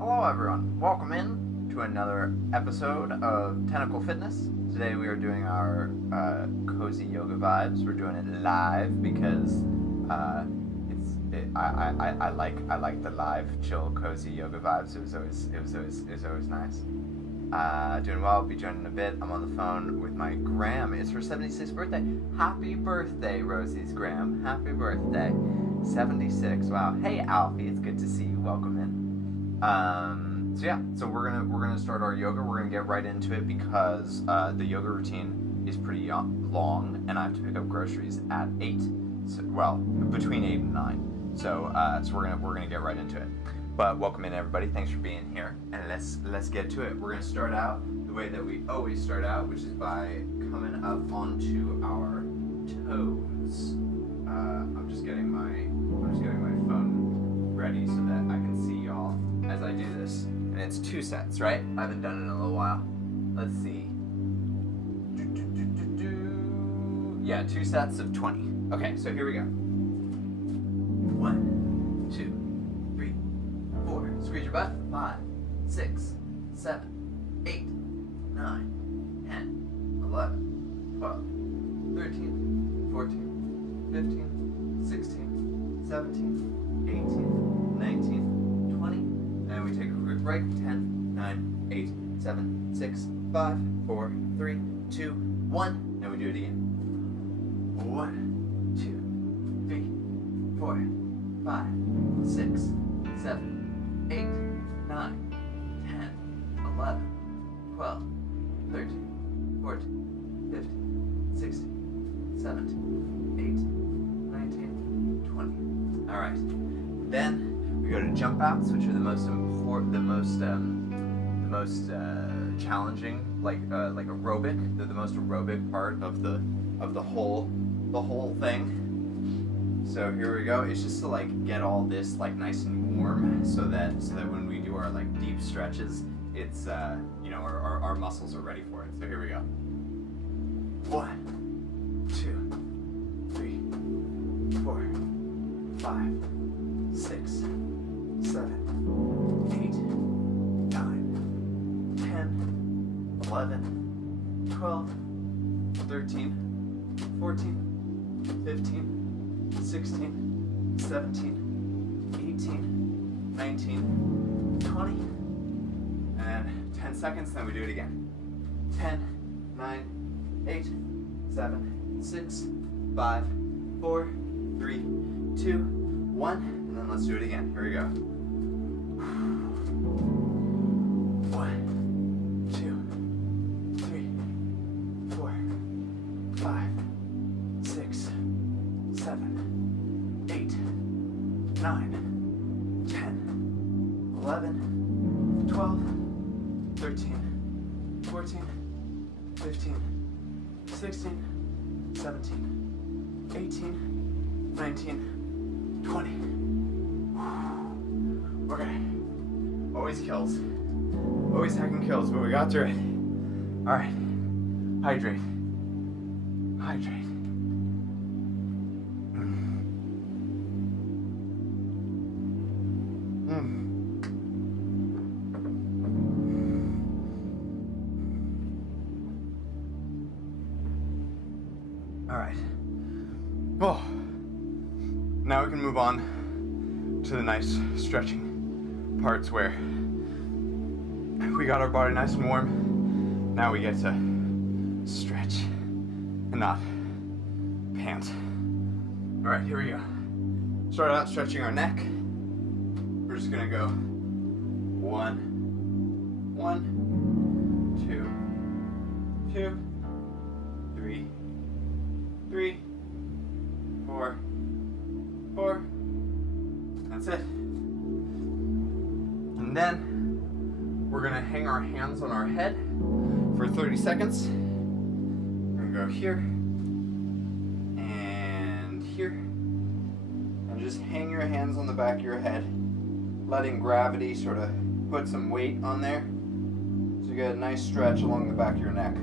Hello everyone, welcome in to another episode of Tentacle Fitness. Today we are doing our cozy yoga vibes. We're doing it live because I like the live, chill, cozy yoga vibes. It was always nice. Doing well. I'll be joining in a bit. I'm on the phone with my Gram. It's her 76th birthday. Happy birthday, Rosie's Gram. Happy birthday, 76. Wow. Hey Alfie, it's good to see you. Welcome in. So we're gonna start our yoga. We're gonna get right into it because the yoga routine is pretty long, and I have to pick up groceries at 8. So, well, between 8 and 9. So we're gonna get right into it. But welcome in everybody. Thanks for being here, and let's get to it. We're gonna start out the way that we always start out, which is by coming up onto our toes. I'm just getting my phone ready so that I can see y'all as I do this. And it's 2 sets, right? I haven't done it in a little while. Let's see. Yeah, 2 sets of 20. Okay, so here we go. 1, 2, 3, 4. Squeeze your butt. 5, 6, 7, 8, 9, 10, 11, 12, 13, 14, 15, 16, 17, 18, 19, 20. And we take a quick break. 10, 9, 8, 7, 6, 5, 4, 3, 2, 1. And we do it again. 1, 2, 3, 4, 5, 6, 7, 8, 9, 10, 11, 12, 13, 14, 15, 16, 17, 18, 19, 20. All right. Then we go to jump outs, which are the most challenging, like aerobic. They're the most aerobic part of the whole thing. So here we go. It's just to like get all this like nice and warm, so that when we do our like deep stretches, it's our muscles are ready for it. So here we go. 1, 2, 3, 4, 5, 6, 7, 8, 9, 10, 11, 12, 13, 14, 15, 16, 17, 18, 19, 20, and 10 seconds, then we do it again. 10, 9, 8, 7, 6, 5, 4, 3, 2, 1, and then let's do it again. Here we go. 1, 2, 3, 4, 5, 6, 7, 8, 9, 10, 11, 12, 13, 14, 15, 16, 17, 18, 19, 20. Okay. Always kills. Always hacking kills, but we got through it. Alright. Hydrate. Hydrate. Alright. Well, now we can move on to the nice stretching parts where we got our body nice and warm. Now we get to stretch and not pant. Alright, here we go. Start out stretching our neck. We're just gonna go 1, 2, 2, 3, 3, 4, 4. That's it. And then we're gonna hang our hands on our head for 30 seconds. We're gonna go here and here. And just hang your hands on the back of your head, letting gravity sort of put some weight on there. So you get a nice stretch along the back of your neck.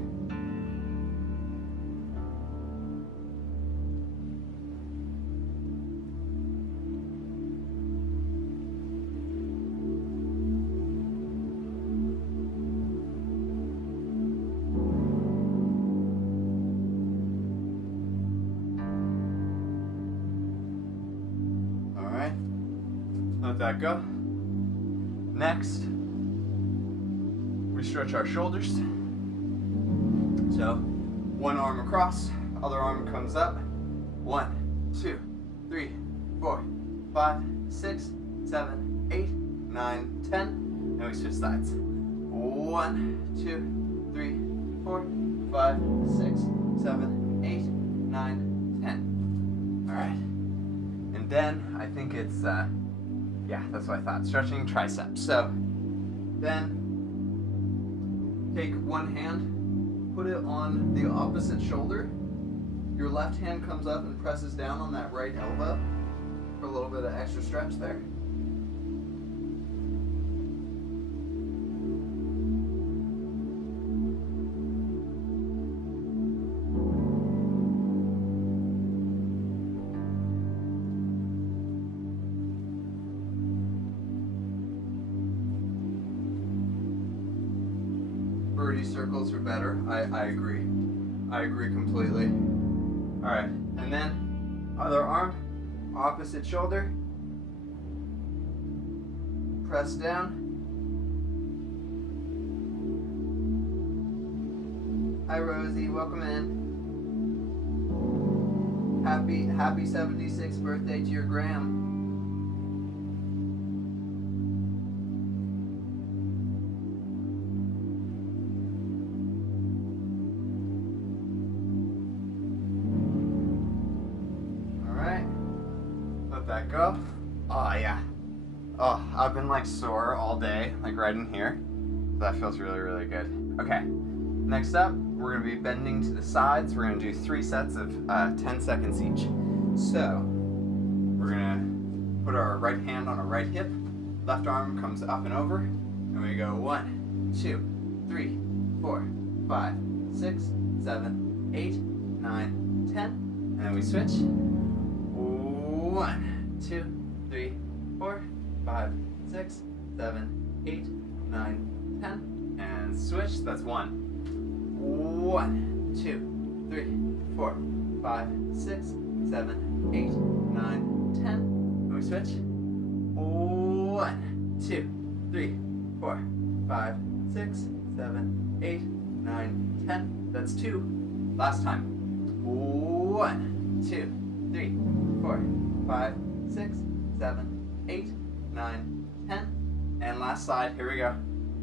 Let that go. Next, we stretch our shoulders. So, one arm across, other arm comes up. 1, 2, 3, 4, 5, 6, 7, 8, 9, 10. And we switch sides. 1, 2, 3, 4, 5, 6, 7, 8, 9, 10. Alright. And then I think it's, yeah, that's what I thought. Stretching triceps. So then take one hand, put it on the opposite shoulder. Your left hand comes up and presses down on that right elbow for a little bit of extra stretch there. Birdie circles are better. I agree. I agree completely. Alright, and then other arm, opposite shoulder. Press down. Hi Rosie, welcome in. Happy 76th birthday to your Graham. That go. Oh yeah. Oh, I've been like sore all day, like right in here. That feels really, really good. Okay. Next up, we're gonna be bending to the sides. We're gonna do 3 sets of 10 seconds each. So we're gonna put our right hand on our right hip. Left arm comes up and over, and we go 1, 2, 3, 4, 5, 6, 7, 8, 9, 10, and then we switch. 1, 2, 3, 4, 5, 6, 7, 8, 9, 10, and switch. That's 1. 1, 2, 3, 4, 5, 6, 7, 8, 9, 10, and we switch. 1, 2, 3, 4, 5, 6, 7, 8, 9, 10. That's 2. Last time. 1, 2, 3, 4, 5, 6, 7, 8, 9, 10. And last side, here we go.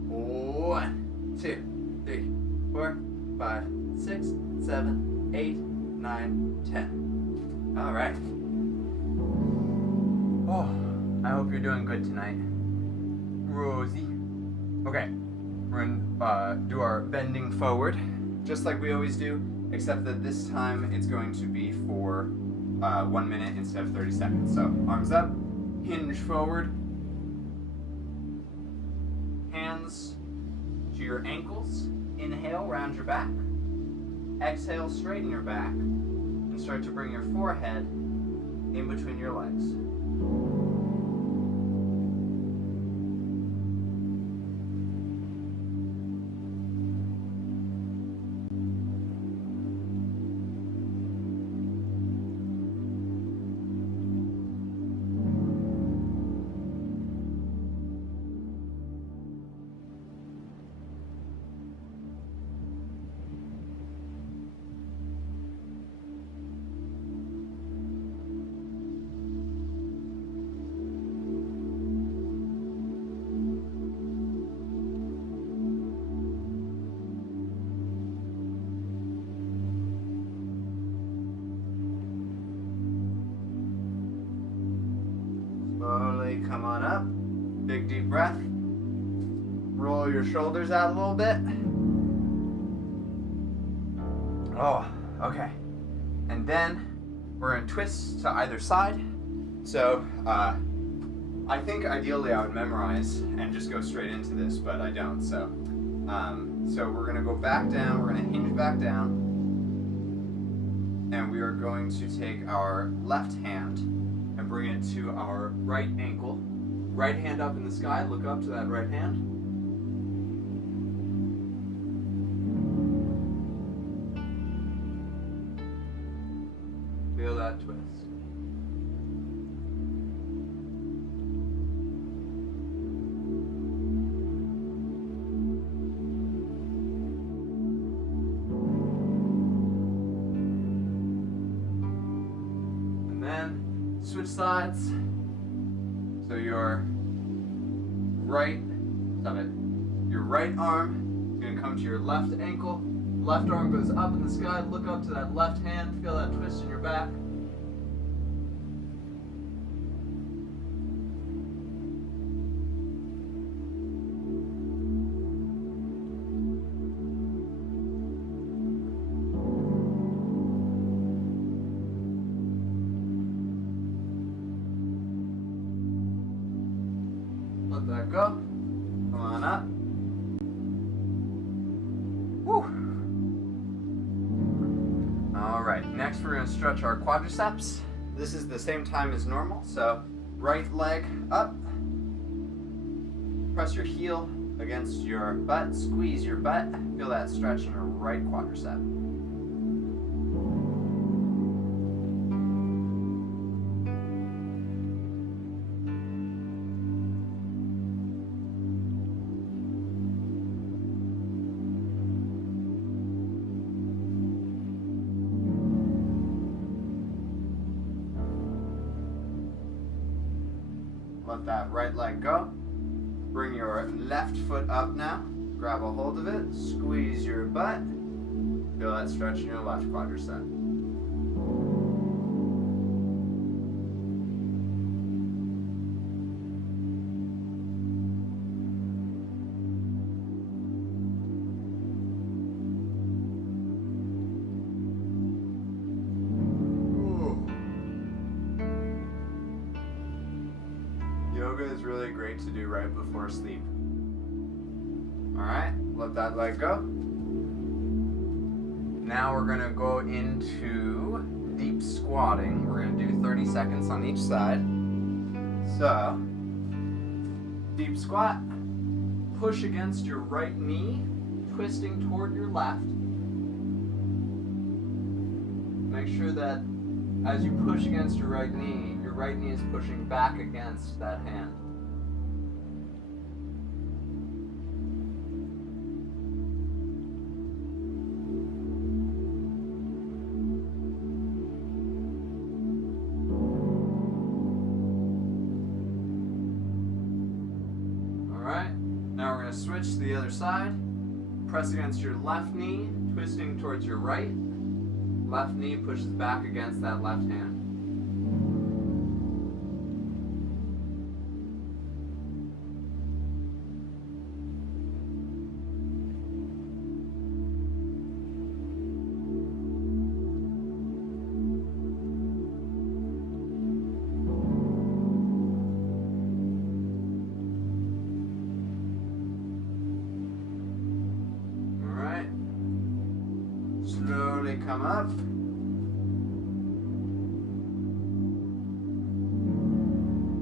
1, 2, 3, 4, 5, 6, 7, 8, 9, 10. All right. Oh, I hope you're doing good tonight. Rosie. Okay, we're gonna do our bending forward, just like we always do, except that this time it's going to be for 1 minute instead of 30 seconds. So arms up, hinge forward, hands to your ankles. Inhale, round your back. Exhale, straighten your back, and start to bring your forehead in between your legs. Slowly come on up. Big deep breath. Roll your shoulders out a little bit. Oh, okay. And then we're going to twist to either side. So I think ideally I would memorize and just go straight into this, but I don't. So we're going to go back down. We're going to hinge back down. And we are going to take our left hand and bring it to our right ankle. Right hand up in the sky, look up to that right hand. Feel that twist. switch sides. So your right arm is going to come to your left ankle. Left arm goes up in the sky. Look up to that left hand. Feel that twist in your back. Let that go. Come on up. Woo. All right, next we're going to stretch our quadriceps. This is the same time as normal, so right leg up. Press your heel against your butt, squeeze your butt. Feel that stretch in your right quadricep. Let that right leg go. Bring your left foot up now. Grab a hold of it. Squeeze your butt. Feel that stretch in your left quadricep. Yoga is really great to do right before sleep. Alright, let that leg go. Now we're going to go into deep squatting. We're going to do 30 seconds on each side. So, deep squat. Push against your right knee, twisting toward your left. Make sure that as you push against your right knee is pushing back against that hand. Alright, now we're going to switch to the other side. Press against your left knee, twisting towards your right. Left knee pushes back against that left hand. Slowly come up.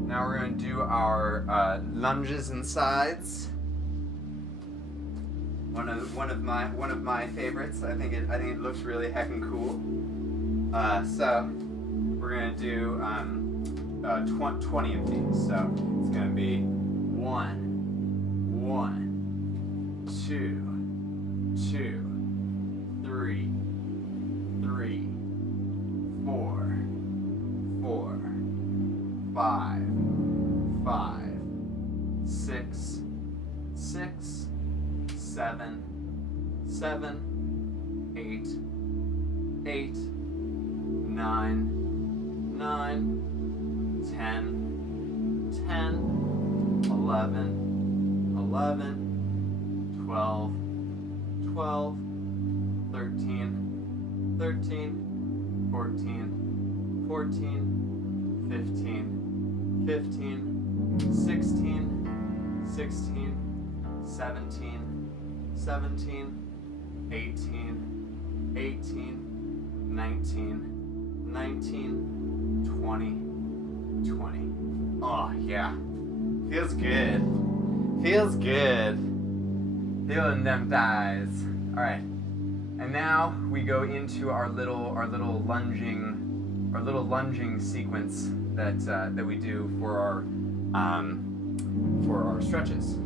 Now we're going to do our lunges and sides. One of my favorites. I think it looks really heckin' cool. So we're going to do 20 of these. So it's going to be 1, 2, 2. 3, 4, 5, 6, 7, 8, 9, 10, 11, 12, 13, 14, 15, 16, 17, 18, 19, 20. Oh yeah, feels good. Feeling them thighs. All right. And now we go into our little lunging sequence that we do for our stretches,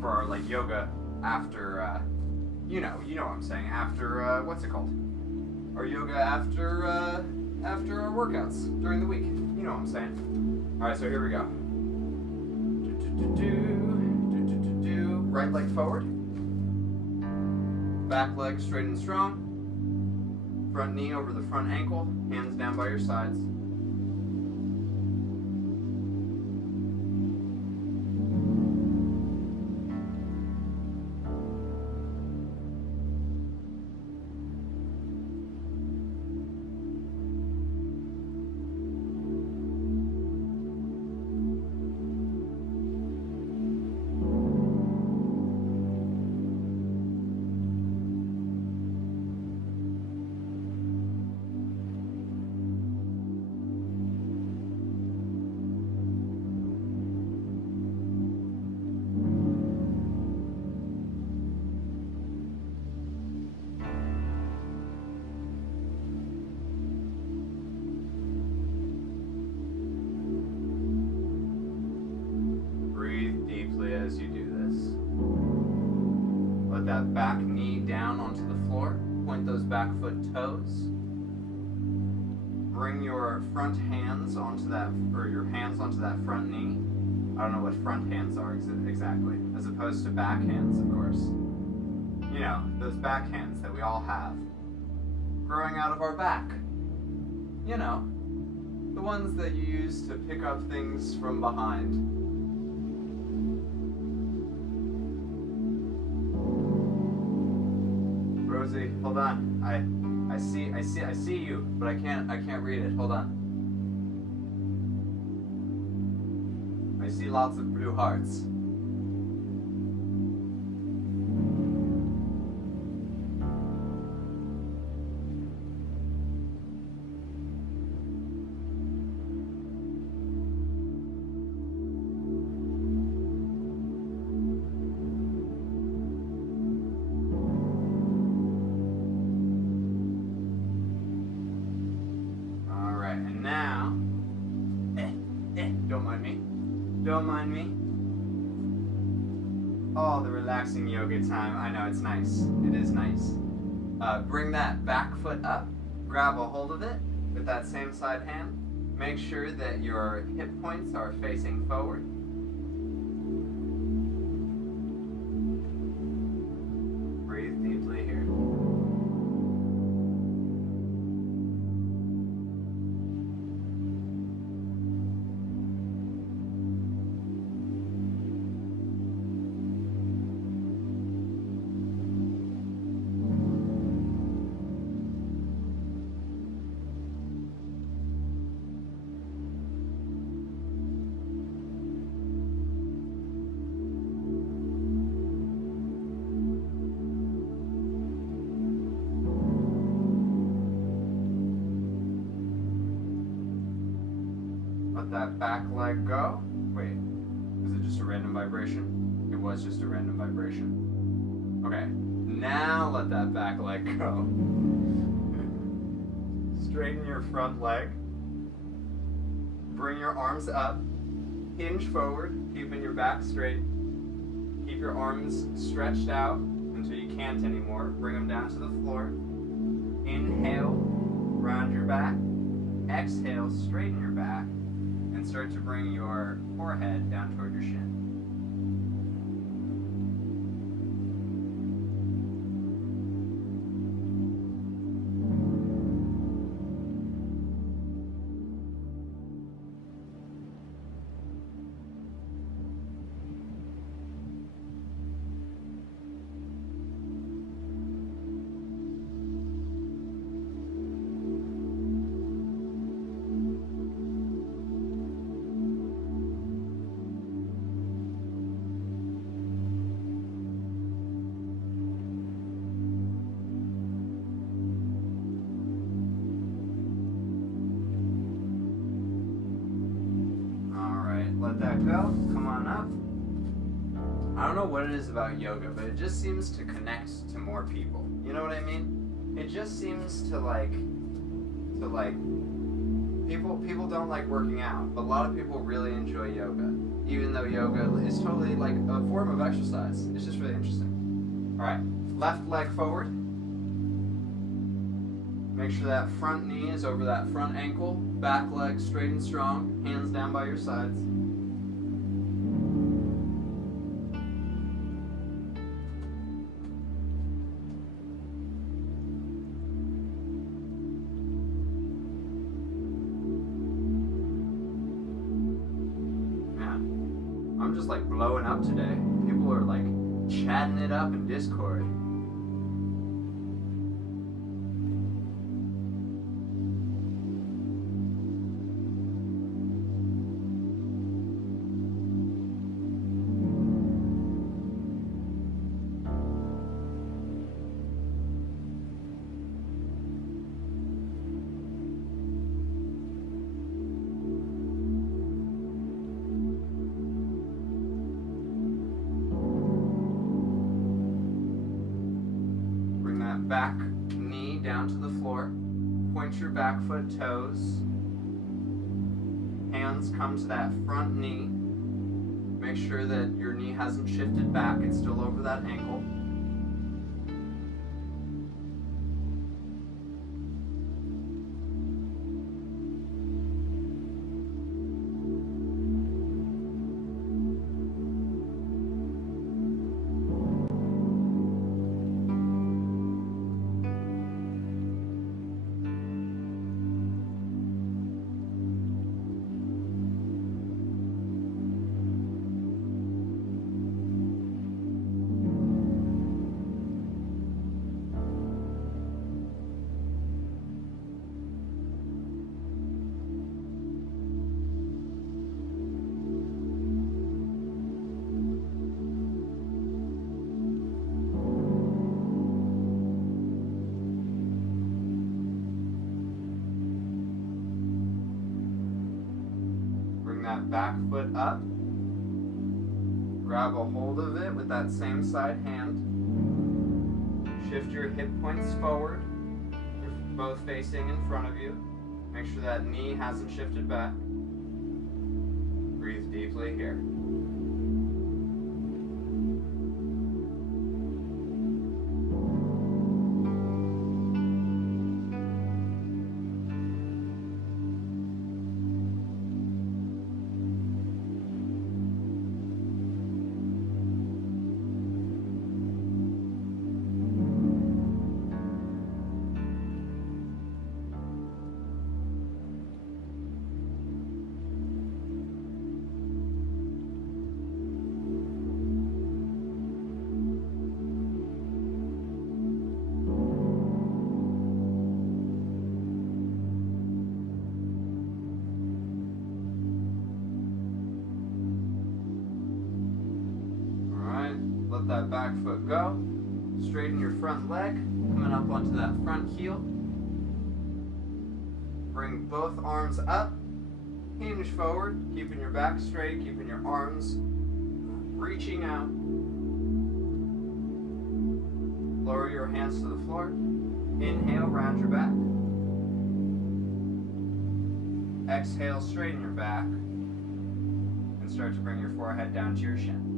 for our like yoga after you know what I'm saying, after what's it called? Our yoga after after our workouts during the week. You know what I'm saying. All right, so here we go. Right leg forward. Back leg straight and strong. Front knee over the front ankle. Hands down by your sides. As you do this, let that back knee down onto the floor. Point those back foot toes. Bring your front hands onto that, or your hands onto that front knee. I don't know what front hands are exactly, as opposed to back hands, of course. You know, those back hands that we all have, growing out of our back. You know, the ones that you use to pick up things from behind. Rosie, hold on. I see you, but I can't read it. Hold on. I see lots of blue hearts. Don't mind me. Oh, the relaxing yoga time. I know, it's nice. It is nice. Bring that back foot up. Grab a hold of it with that same side hand. Make sure that your hip points are facing forward. Breathe deeply here. Let that back leg go. Wait, was it just a random vibration? It was just a random vibration. Okay, now let that back leg go. Straighten your front leg. Bring your arms up. Hinge forward, keeping your back straight. Keep your arms stretched out until you can't anymore. Bring them down to the floor. Inhale, round your back. Exhale, straighten your back. And start to bring your forehead down toward your shin. Let that go. Come on up. I don't know what it is about yoga, but it just seems to connect to more people. You know what I mean? It just seems to people don't like working out, but a lot of people really enjoy yoga. Even though yoga is totally like a form of exercise. It's just really interesting. Alright, left leg forward. Make sure that front knee is over that front ankle, back leg straight and strong, hands down by your sides. Man, I'm just like blowing up today. People are like chatting it up in Discord. Back knee down to the floor. Point your back foot toes. Hands come to that front knee. Make sure that your knee hasn't shifted back. It's still over that ankle. That back foot up. Grab a hold of it with that same side hand. Shift your hip points forward. You're both facing in front of you. Make sure that knee hasn't shifted back. Breathe deeply here. Let that back foot go. Straighten your front leg, coming up onto that front heel. Bring both arms up, hinge forward, keeping your back straight, keeping your arms reaching out. Lower your hands to the floor. Inhale, round your back. Exhale, straighten your back. And start to bring your forehead down to your shin.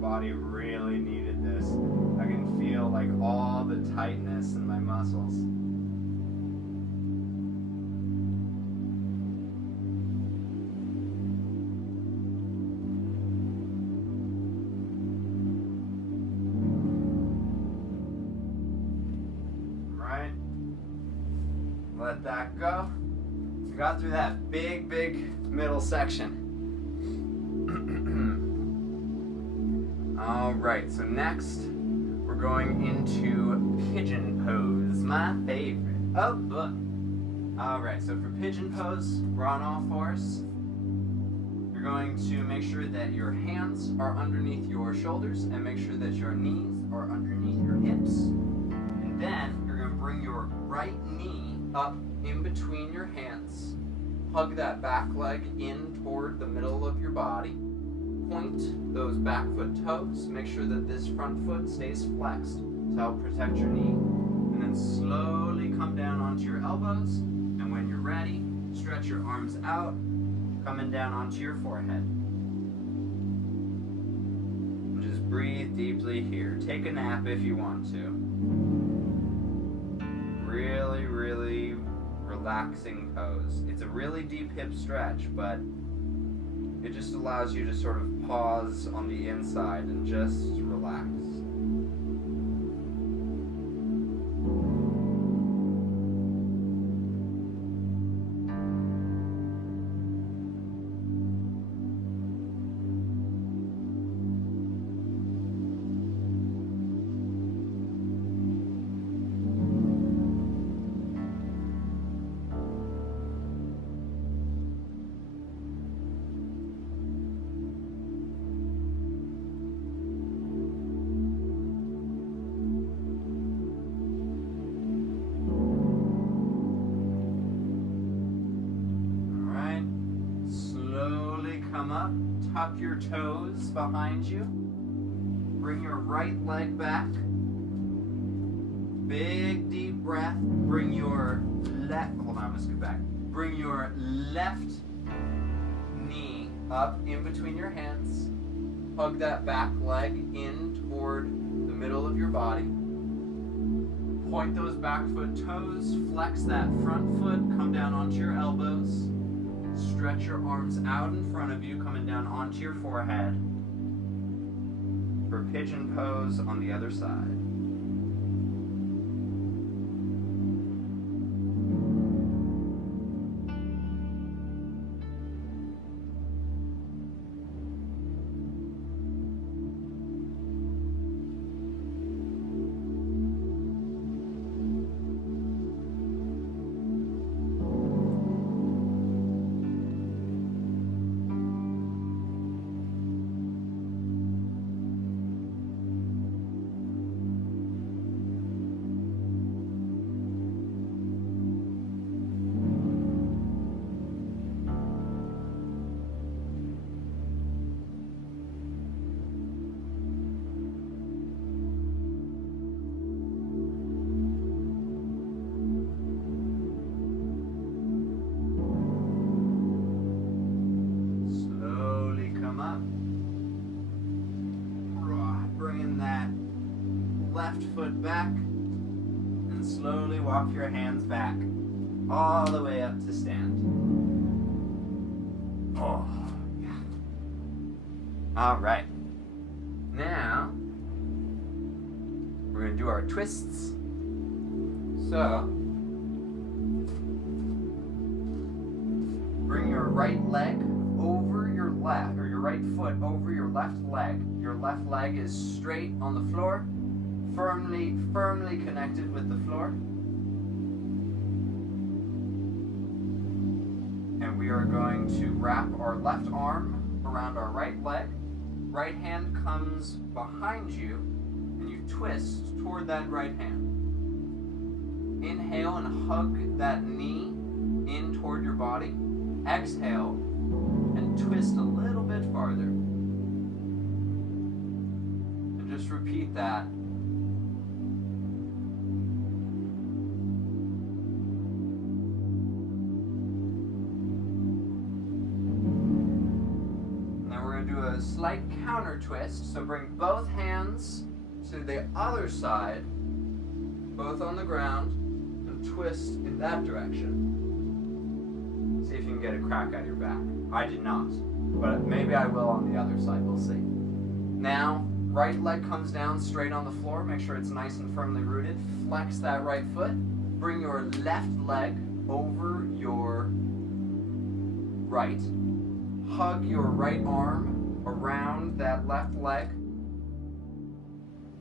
Body really needed this. I can feel like all the tightness in my muscles. Right? Let that go. We got through that big middle section. Alright, so next we're going into pigeon pose, my favorite. Oh boy. Alright, so for pigeon pose, we're on all fours. You're going to make sure that your hands are underneath your shoulders and make sure that your knees are underneath your hips. And then you're going to bring your right knee up in between your hands. Hug that back leg in toward the middle of your body. point those back foot toes. Make sure that this front foot stays flexed to help protect your knee. And then slowly come down onto your elbows. And when you're ready, stretch your arms out, coming down onto your forehead. And just breathe deeply here. Take a nap if you want to. Really, really relaxing pose. It's a really deep hip stretch, but it just allows you to sort of pause on the inside and just relax. Come up, tuck your toes behind you. Bring your right leg back. Big deep breath. Bring your let's go back. Bring your left knee up in between your hands. Hug that back leg in toward the middle of your body. Point those back foot toes. Flex that front foot. Come down onto your elbows. Stretch your arms out in front of you, coming down onto your forehead for pigeon pose on the other side. Left foot back and slowly walk your hands back all the way up to stand. Oh, yeah. All right. Now, we're going to do our twists. So, bring your right leg over your left, or your right foot over your left leg. Your left leg is straight on the floor. Firmly connected with the floor. And we are going to wrap our left arm around our right leg. Right hand comes behind you, and you twist toward that right hand. Inhale and hug that knee in toward your body. Exhale and twist a little bit farther. And just repeat that. A slight counter twist, so bring both hands to the other side, both on the ground, and twist in that direction. See if you can get a crack out of your back. I did not, but maybe I will on the other side, we'll see. Now, right leg comes down straight on the floor, make sure it's nice and firmly rooted. Flex that right foot, bring your left leg over your right, hug your right arm around that left leg.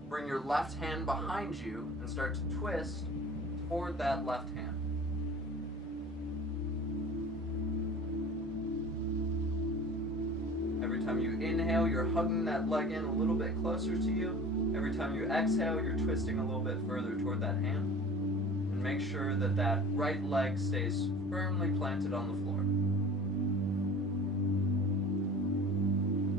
Bring your left hand behind you and start to twist toward that left hand. Every time you inhale, you're hugging that leg in a little bit closer to you. Every time you exhale, you're twisting a little bit further toward that hand. And make sure that that right leg stays firmly planted on the floor.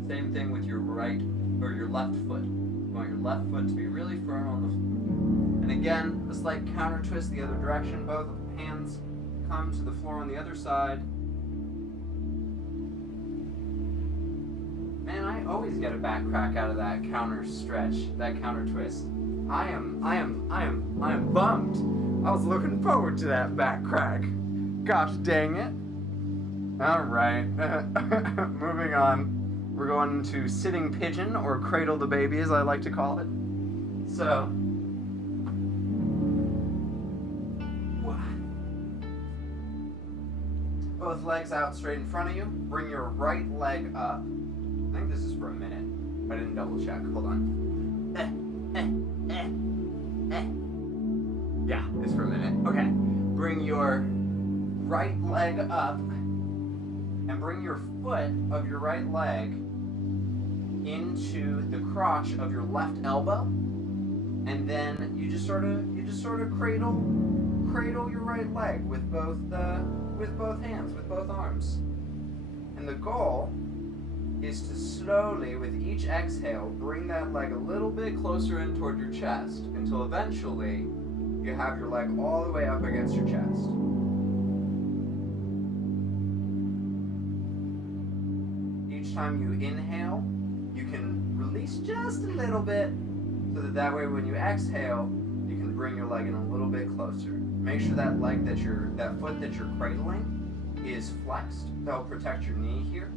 Same thing with your right or your left foot. You want your left foot to be really firm on the floor. And again, a slight counter twist the other direction. Both hands come to the floor on the other side. Man, I always get a back crack out of that counter stretch, that counter twist. I am bummed. I was looking forward to that back crack. Gosh dang it. All right, moving on. We're going to sitting pigeon, or cradle the baby as I like to call it. So, both legs out straight in front of you. Bring your right leg up. I think this is for a minute. I didn't double check. Hold on. Yeah, it's for a minute. Okay. Bring your right leg up and bring your foot of your right leg into the crotch of your left elbow, and then you just sort of cradle your right leg with both hands, with both arms. And the goal is to slowly, with each exhale, bring that leg a little bit closer in toward your chest until eventually you have your leg all the way up against your chest. Each time you inhale, you can release just a little bit so that way when you exhale, you can bring your leg in a little bit closer. Make sure that foot that you're cradling is flexed to help protect your knee here.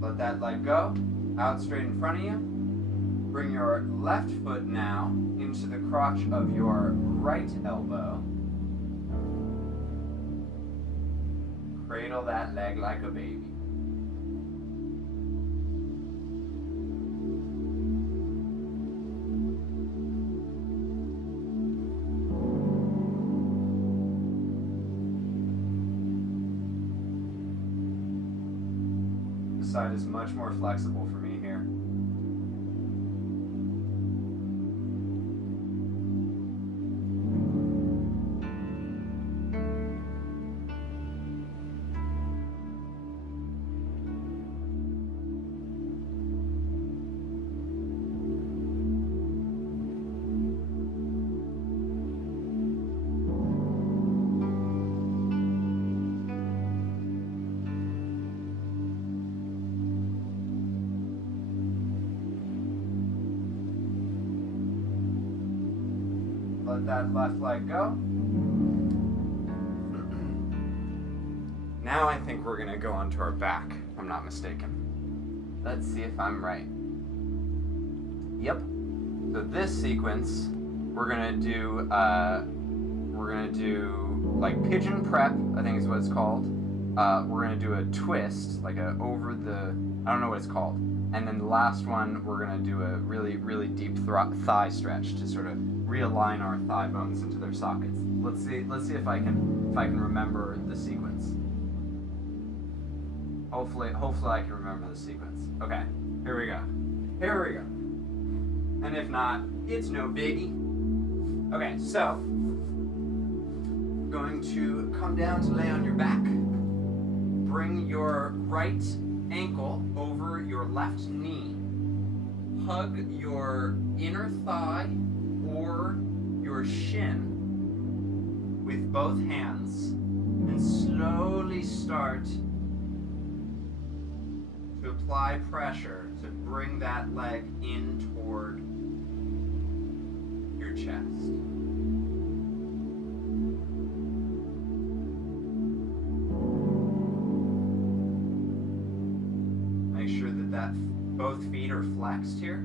Let that leg go, out straight in front of you. Bring your left foot now into the crotch of your right elbow. Cradle that leg like a baby. This side is much more flexible for me here. Let that left leg go. Now I think we're going to go onto our back, if I'm not mistaken. Let's see if I'm right. Yep. So this sequence, we're going to do like pigeon prep, I think is what it's called. We're going to do a twist, like a over the, I don't know what it's called. And then the last one, we're going to do a really, really deep thigh stretch to sort of realign our thigh bones into their sockets. Let's see if I can remember the sequence. Hopefully I can remember the sequence. Okay, here we go. And if not, it's no biggie. Okay, so going to come down to lay on your back. Bring your right ankle over your left knee. Hug your inner thigh or your shin with both hands and slowly start to apply pressure to bring that leg in toward your chest. Make sure that both feet are flexed here.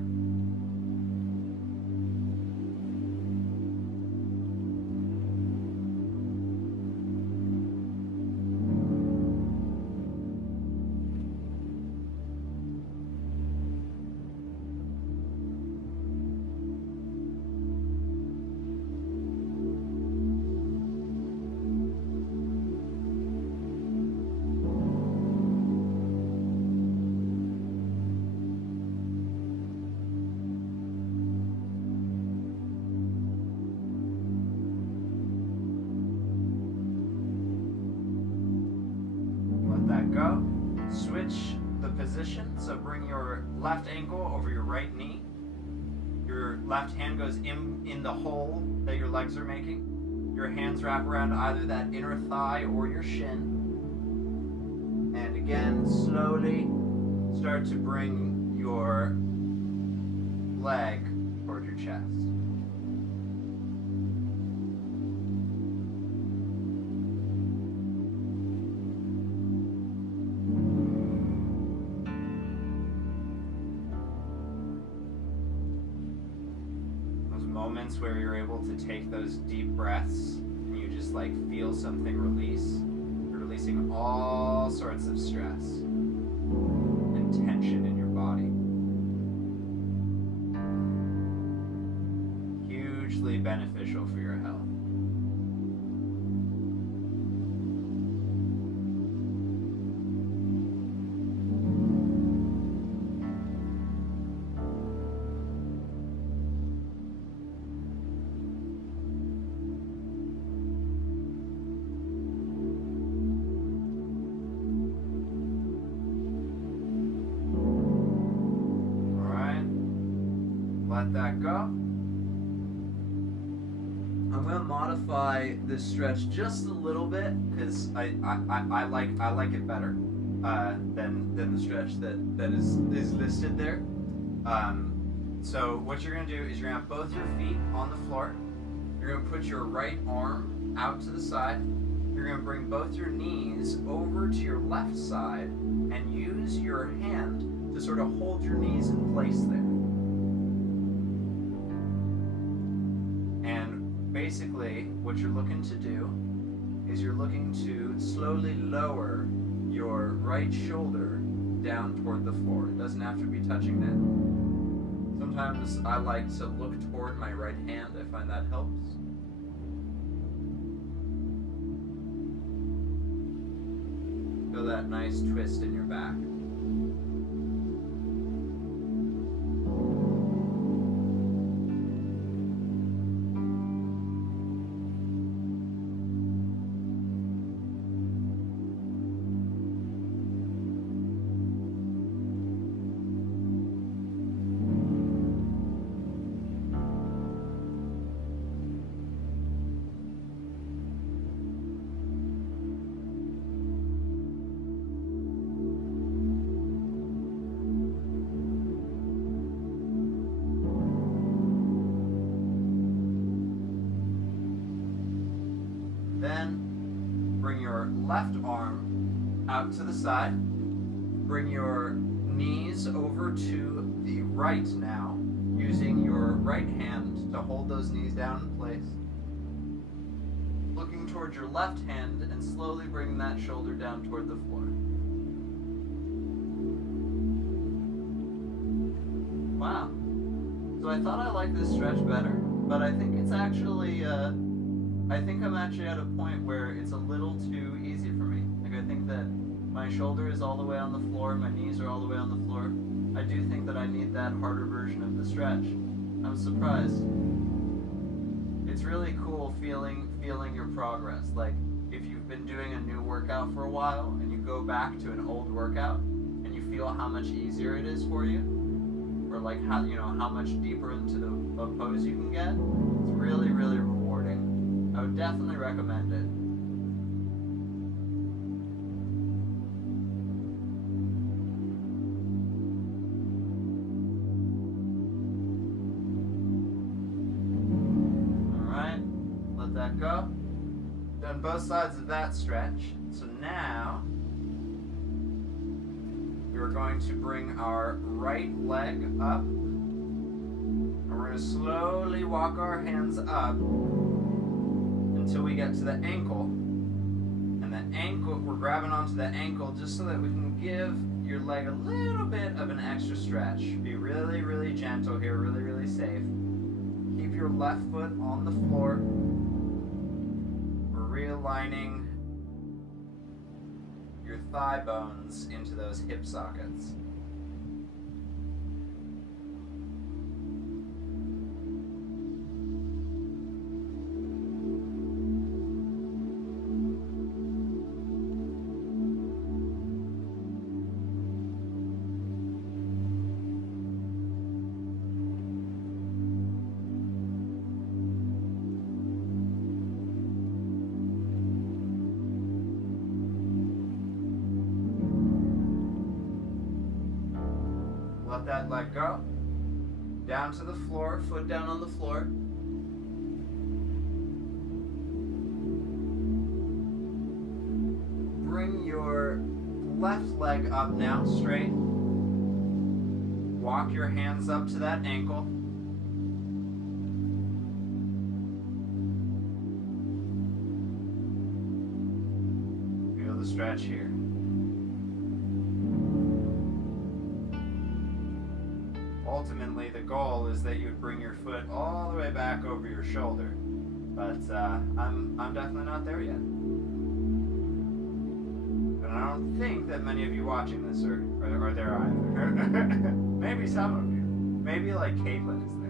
go. Switch the position, so bring your left ankle over your right knee. Your left hand goes in the hole that your legs are making. Your hands wrap around either that inner thigh or your shin. And again, slowly start to bring your leg toward your chest. Moments where you're able to take those deep breaths and you just like feel something release. You're releasing all sorts of stress and tension in your body. Hugely beneficial for your health. Let that go. I'm going to modify this stretch just a little bit because I like it better than the stretch that is listed there. So what you're going to do is you're going to have both your feet on the floor. You're going to put your right arm out to the side. You're going to bring both your knees over to your left side and use your hand to sort of hold your knees in place there. Basically, what you're looking to do is you're looking to slowly lower your right shoulder down toward the floor. It doesn't have to be touching that. Sometimes I like to look toward my right hand. I find that helps. Feel that nice twist in your back. Then bring your left arm out to the side. Bring your knees over to the right now, using your right hand to hold those knees down in place. Looking towards your left hand and slowly bringing that shoulder down toward the floor. Wow. So I thought I liked this stretch better, but I think it's actually, I think I'm actually at a point where it's a little too easy for me. Like I think that my shoulder is all the way on the floor, my knees are all the way on the floor. I do think that I need that harder version of the stretch. I'm surprised. It's really cool feeling your progress. Like if you've been doing a new workout for a while and you go back to an old workout and you feel how much easier it is for you, or like how much deeper into a pose you can get. It's really, really rewarding. I would definitely recommend it. Alright, let that go. Done both sides of that stretch. So now we're going to bring our right leg up, and we're going to slowly walk our hands up until we get to the ankle. And the ankle, we're grabbing onto the ankle just so that we can give your leg a little bit of an extra stretch. Be really, really gentle here, really, really safe. Keep your left foot on the floor. We're realigning your thigh bones into those hip sockets. Let that leg go. Down to the floor, foot down on the floor. Bring your left leg up now, straight. Walk your hands up to that ankle. Feel the stretch here. Ultimately, the goal is that you would bring your foot all the way back over your shoulder, but I'm definitely not there yet. And I don't think that many of you watching this are there either. Maybe some of you. Maybe like Caitlin is there.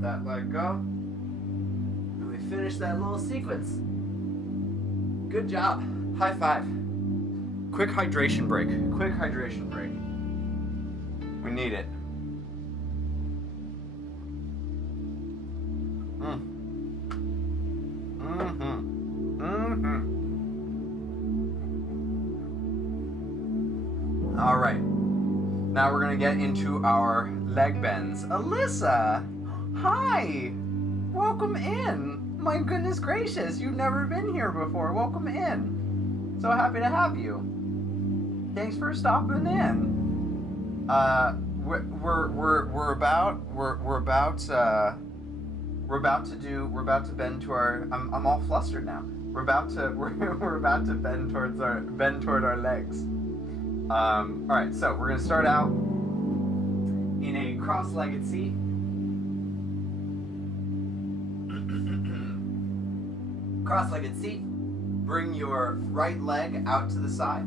That leg go. And we finish that little sequence. Good job. High five. Quick hydration break. Quick hydration break. We need it. All right. Now we're gonna get into our leg bends. Alyssa! Hi! Welcome in! My goodness gracious, you've never been here before. Welcome in. So happy to have you. Thanks for stopping in. We're about to bend to our. I'm all flustered now. We're about to bend toward our legs. All right, so we're gonna start out in a cross-legged seat. Cross-legged seat. Bring your right leg out to the side.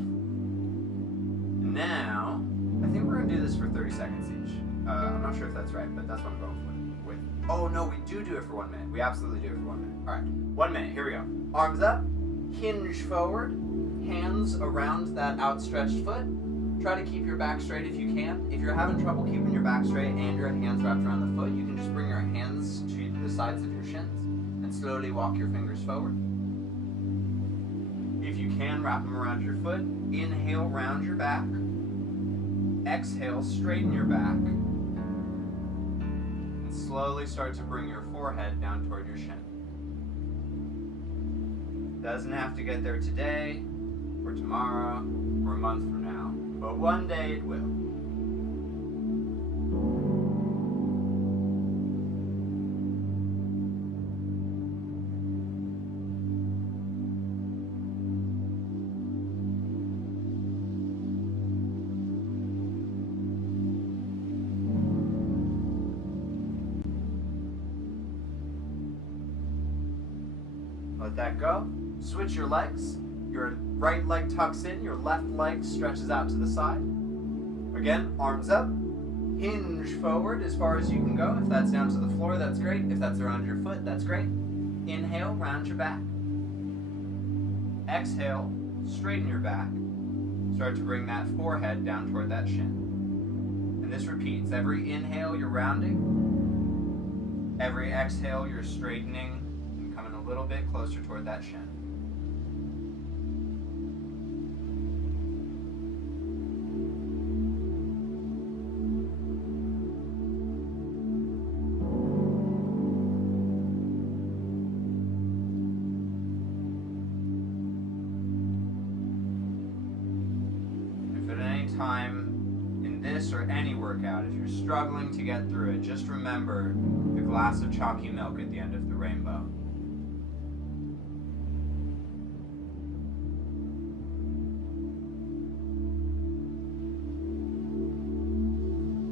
Now, I think we're gonna do this for 30 seconds each. I'm not sure if that's right, but that's what I'm going with. Oh no, we do it for 1 minute. We absolutely do it for 1 minute. All right, 1 minute. Here we go. Arms up, hinge forward, hands around that outstretched foot. Try to keep your back straight if you can. If you're having trouble keeping your back straight and your hands wrapped around the foot, you can just bring your hands to the sides of your shins. Slowly walk your fingers forward. If you can, wrap them around your foot. Inhale, round your back. Exhale, straighten your back. And slowly start to bring your forehead down toward your shin. Doesn't have to get there today, or tomorrow, or a month from now, but one day it will. Let that go. Switch your legs. Your right leg tucks in, your left leg stretches out to the side. Again, arms up. Hinge forward as far as you can go. If that's down to the floor, that's great. If that's around your foot, that's great. Inhale, round your back. Exhale, straighten your back. Start to bring that forehead down toward that shin. And this repeats. Every inhale, you're rounding. Every exhale, you're straightening and coming a little bit closer toward that shin. Time in this or any workout, if you're struggling to get through it, just remember the glass of chalky milk at the end of the rainbow.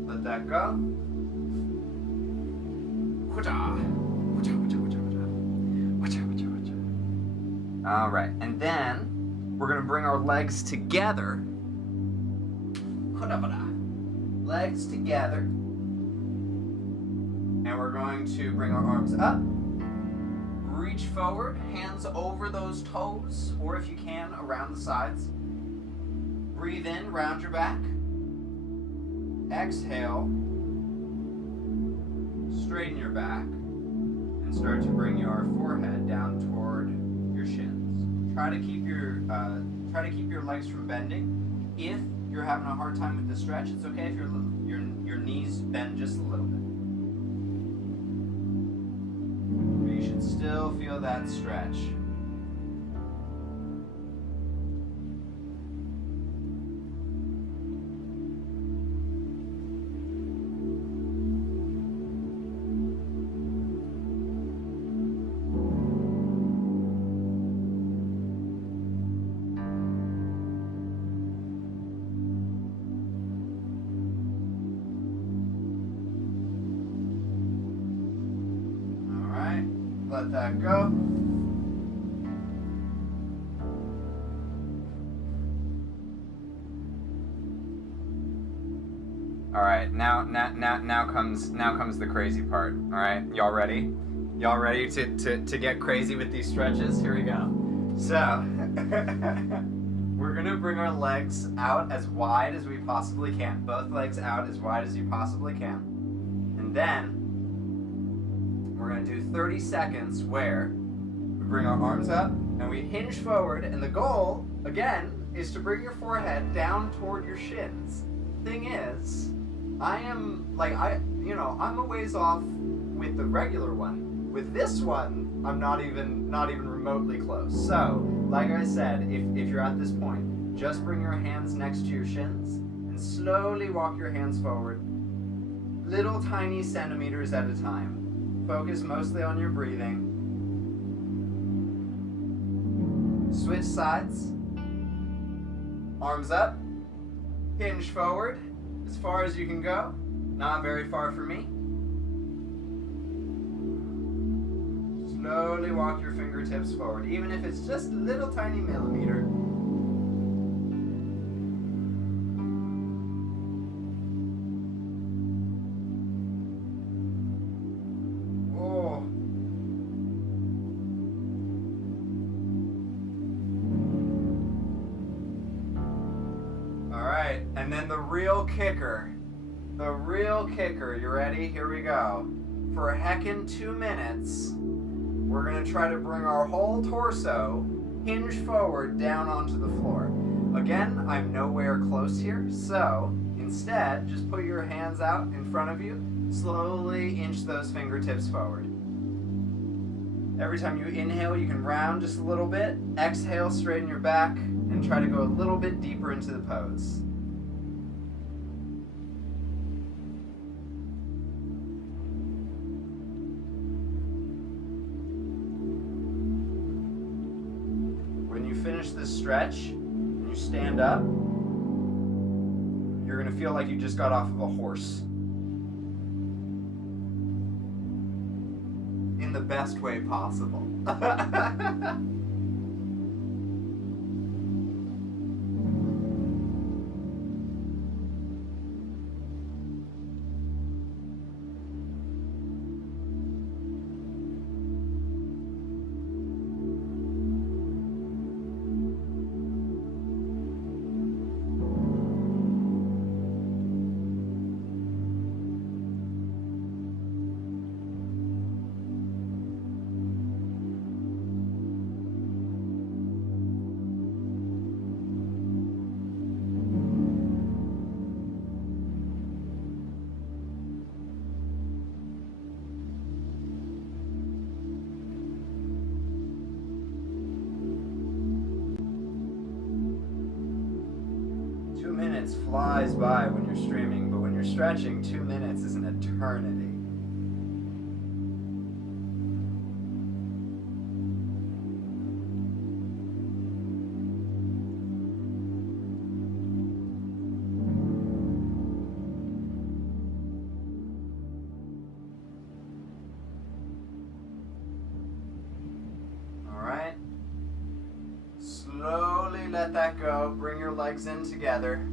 Let that go. All right, and then we're going to bring our legs together Legs together. And we're going to bring our arms up. Reach forward, hands over those toes, or if you can, around the sides. Breathe in, round your back. Exhale. Straighten your back. And start to bring your forehead down toward your shins. Try to keep your legs from bending. If you're having a hard time with the stretch, it's okay if your knees bend just a little bit. But you should still feel that stretch. Let that go. All right, now comes the crazy part. All right, y'all ready? Y'all ready to get crazy with these stretches? Here we go. So we're gonna bring our legs out as wide as we possibly can. Both legs out as wide as you possibly can, and then we're going to do 30 seconds where we bring our arms up and we hinge forward, and the goal, again, is to bring your forehead down toward your shins. Thing is, I'm a ways off with the regular one. With this one, I'm not even remotely close. So, like I said, if you're at this point, just bring your hands next to your shins and slowly walk your hands forward, little tiny centimeters at a time. Focus mostly on your breathing. Switch sides. Arms up. Hinge forward as far as you can go. Not very far for me. Slowly walk your fingertips forward, even if it's just a little tiny millimeter. And then the real kicker, you ready? Here we go. For a heckin' 2 minutes, we're gonna try to bring our whole torso hinge forward down onto the floor. Again, I'm nowhere close here, so instead, just put your hands out in front of you, slowly inch those fingertips forward. Every time you inhale, you can round just a little bit. Exhale, straighten your back, and try to go a little bit deeper into the pose. Finish this stretch and you stand up, you're going to feel like you just got off of a horse. In the best way possible. Flies by when you're streaming, but when you're stretching, 2 minutes is an eternity. All right. Slowly let that go. Bring your legs in together.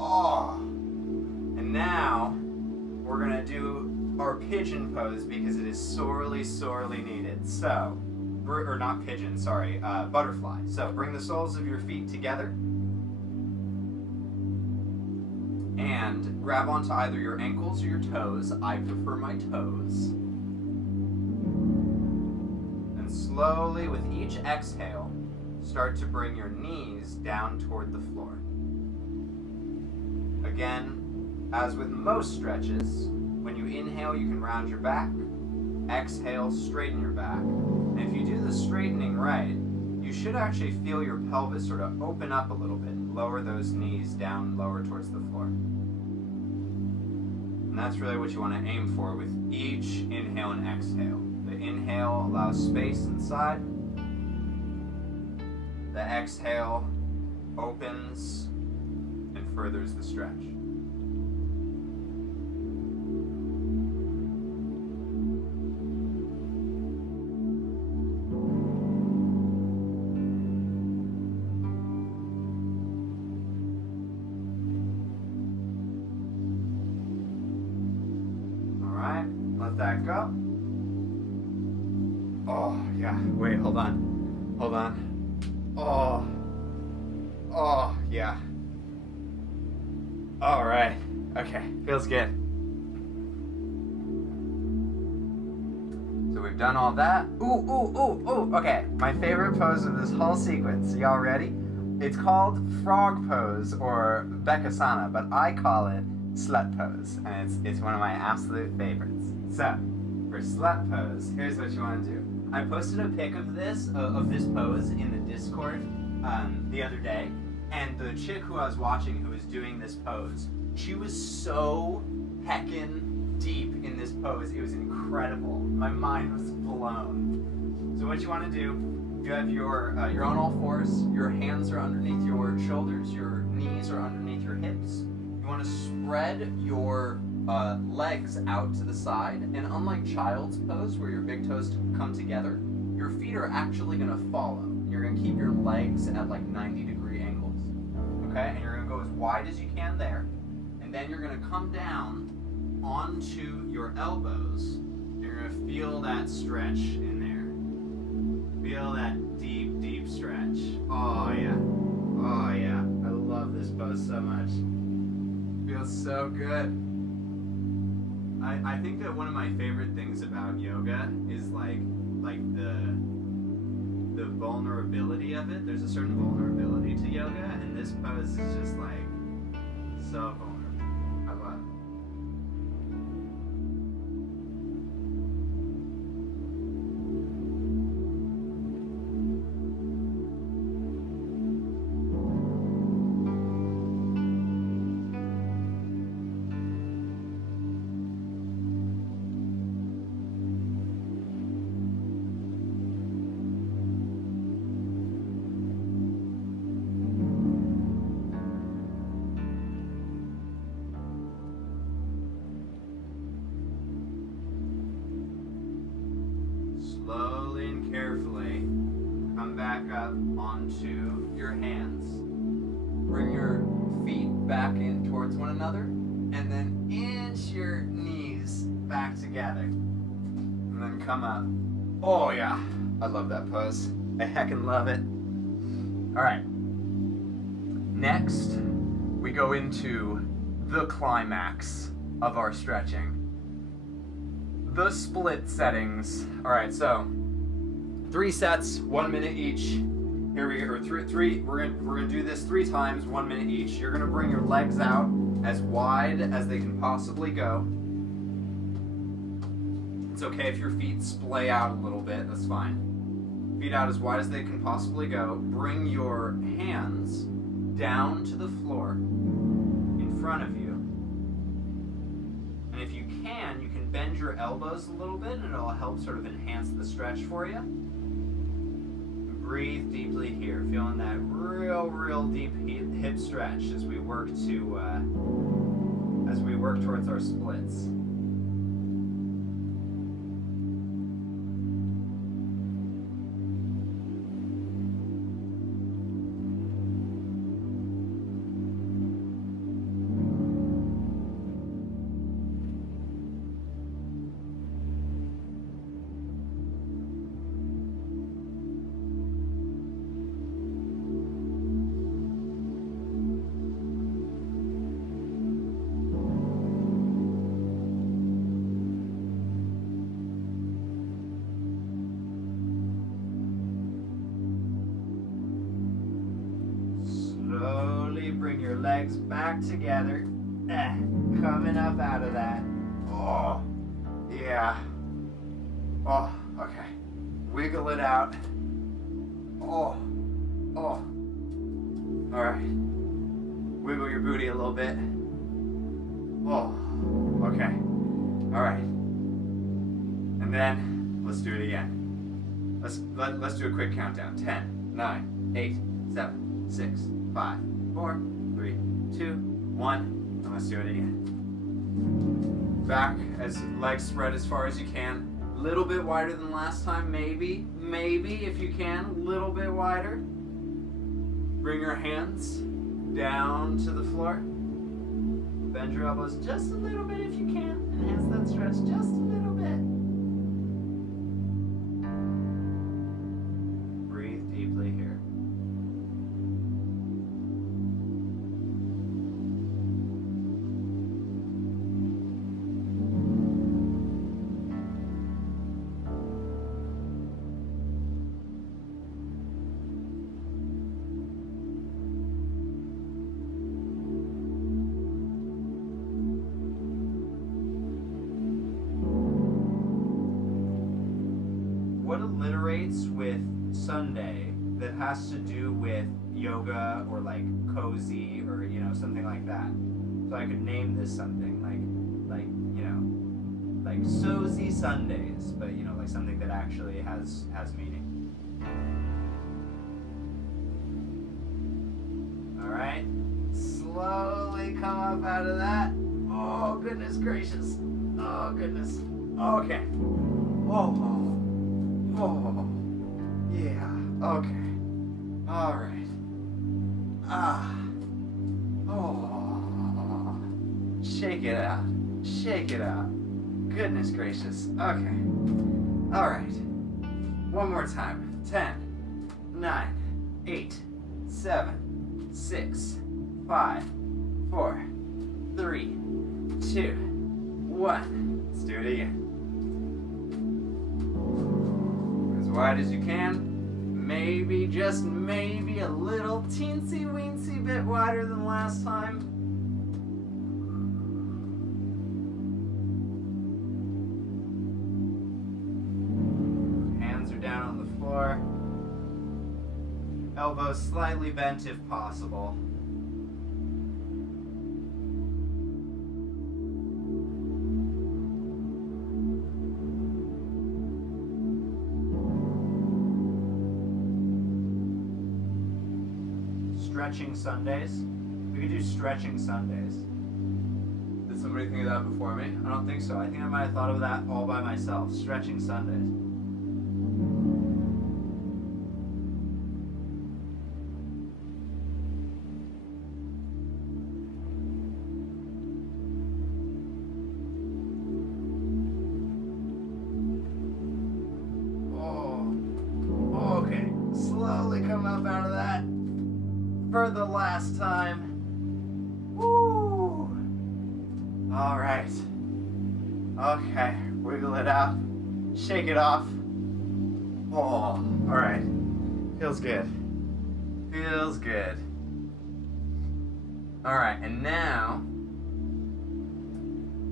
Oh. And now we're gonna do our pigeon pose because it is sorely, sorely needed. So, or not pigeon, sorry, butterfly. So bring the soles of your feet together and grab onto either your ankles or your toes. I prefer my toes. And slowly, with each exhale, start to bring your knees down toward the floor. Again, as with most stretches, when you inhale, you can round your back. Exhale, straighten your back. And if you do the straightening right, you should actually feel your pelvis sort of open up a little bit. Lower those knees down lower towards the floor. And that's really what you want to aim for with each inhale and exhale. The inhale allows space inside. The exhale opens and furthers the stretch. Let that go. Oh, yeah. Wait, hold on. Hold on. Oh. Oh, yeah. All right. Okay. Feels good. So we've done all that. Ooh. Okay. My favorite pose of this whole sequence. Y'all ready? It's called frog pose or Bekasana, but I call it slut pose, and it's one of my absolute favorites. So, for slut pose, here's what you want to do. I posted a pic of this pose in the Discord the other day, and the chick who I was watching who was doing this pose, she was so heckin' deep in this pose. It was incredible. My mind was blown. So what you want to do, you have you're on all fours, your hands are underneath your shoulders, your knees are underneath your hips. You want to spread your legs out to the side, and unlike child's pose where your big toes come together, your feet are actually going to follow. You're going to keep your legs at like 90-degree angles, okay? And you're going to go as wide as you can there, and then you're going to come down onto your elbows. You're going to feel that stretch in there. Feel that deep, deep stretch. Oh yeah. Oh yeah. I love this pose so much. Feels so good. I think that one of my favorite things about yoga is like the vulnerability of it. There's a certain vulnerability to yoga, and this pose is just like so vulnerable. I love it. Slowly and carefully come back up onto your hands. Bring your feet back in towards one another, and then inch your knees back together. And then come up. Oh yeah, I love that pose. I heckin' love it. Alright. Next, we go into the climax of our stretching. The split settings. All right, so 3 sets, 1 minute each. Here we go. Or three. We're gonna do this 3 times, 1 minute each. You're gonna bring your legs out as wide as they can possibly go. It's okay if your feet splay out a little bit. That's fine. Feet out as wide as they can possibly go. Bring your hands down to the floor in front of you. And if you can bend your elbows a little bit, and it'll help sort of enhance the stretch for you. Breathe deeply here, feeling that real deep hip stretch as we work towards our splits. your legs back together. Coming up out of that. Oh, yeah. Oh, okay. Wiggle it out. Oh. All right. Wiggle your booty a little bit. Oh, okay. All right. And then let's do it again. Let's do a quick countdown. 10, 9, 8, 7, 6, 5, 4, 3, 2, 1. And let's do it again. Back as legs spread as far as you can. A little bit wider than last time, maybe if you can, a little bit wider. Bring your hands down to the floor. Bend your elbows just a little bit if you can. Enhance that stretch just a little bit. Breathe deeply here. What alliterates with Sunday that has to do with yoga or like cozy or something like that? So I could name this something like Sozy Sundays, but like something that actually has meaning. All right, slowly come up out of that. Oh goodness gracious. Oh goodness. Okay. Oh, yeah, okay. All right. Shake it out. Shake it out. Goodness gracious. Okay. All right. One more time. 10, 9, 8, 7, 6, 5, 4, 3, 2, 1. Let's do it again. As wide as you can. Maybe, just maybe, a little teensy weensy bit wider than last time. Hands are down on the floor. Elbows slightly bent if possible. Stretching Sundays. We could do stretching Sundays. Did somebody think of that before me? I don't think so. I think I might have thought of that all by myself. Stretching Sundays. Oh, okay. Slowly come up out of that. For the last time. Woo! All right. Okay, wiggle it out. Shake it off. Oh, all right. Feels good. Feels good. All right, and now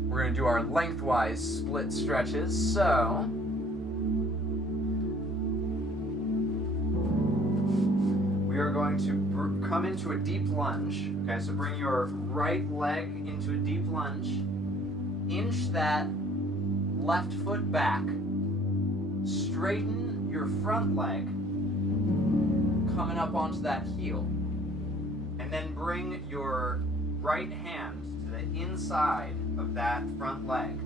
we're gonna do our lengthwise split stretches. So we are going to come into a deep lunge. Okay, so bring your right leg into a deep lunge. Inch that left foot back. Straighten your front leg, coming up onto that heel. And then bring your right hand to the inside of that front leg.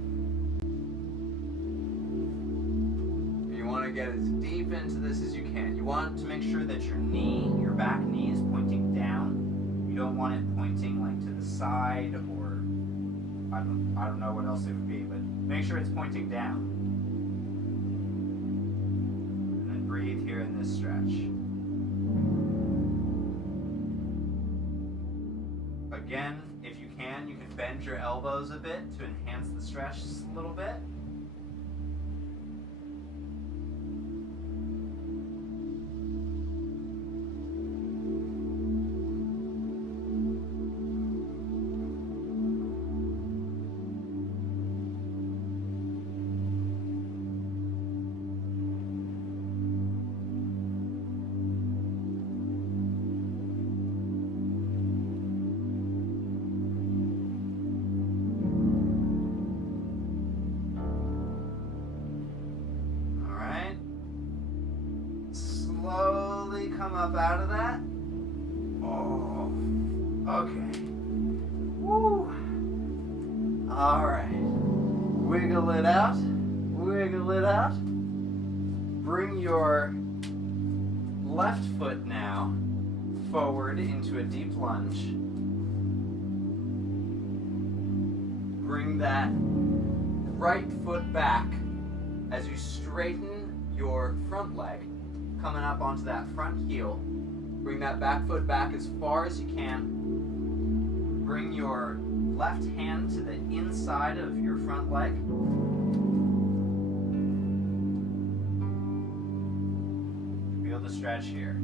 You want to get as deep into this as you can. You want to make sure that your knee, your back knee, is pointing down. You don't want it pointing like to the side, or I don't know what else it would be, but make sure it's pointing down. And then breathe here in this stretch. Again, if you can bend your elbows a bit to enhance the stretch just a little bit. come up out of that. Oh, okay. Woo. All right. Wiggle it out. Wiggle it out. Bring your left foot now forward into a deep lunge. Bring that right foot back as you straighten your front leg, coming up onto that front heel. Bring that back foot back as far as you can. Bring your left hand to the inside of your front leg. Feel the stretch here.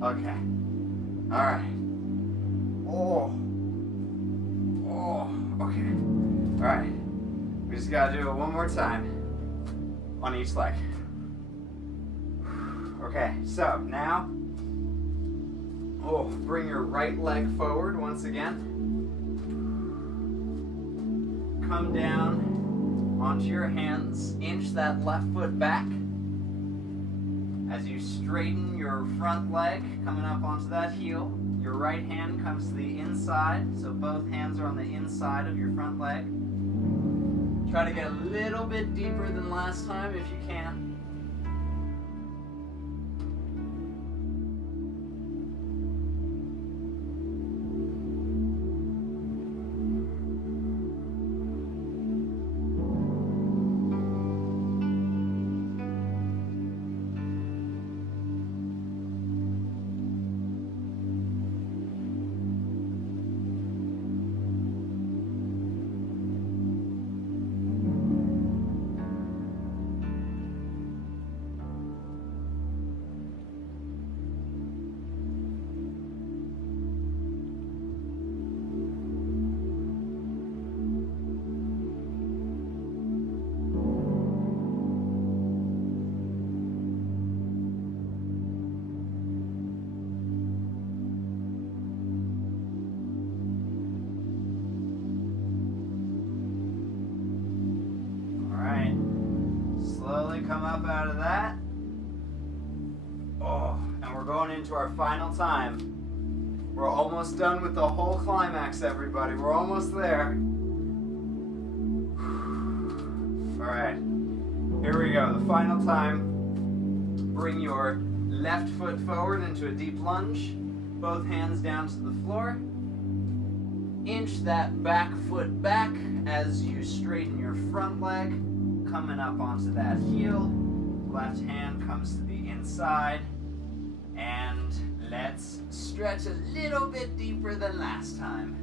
Okay. All right. Oh. Okay. All right. We just gotta do it one more time on each leg. Okay. So now, bring your right leg forward once again. Come down onto your hands. Inch that left foot back. As you straighten your front leg, coming up onto that heel, your right hand comes to the inside, so both hands are on the inside of your front leg. Try to get a little bit deeper than last time if you can. Come up out of that. And we're going into our final time. We're almost done with the whole climax, everybody. We're almost there. All right, here we go. The final time. Bring your left foot forward into a deep lunge. Both hands down to the floor. Inch that back foot back as you straighten your front leg. Coming up onto that heel, left hand comes to the inside, and let's stretch a little bit deeper than last time.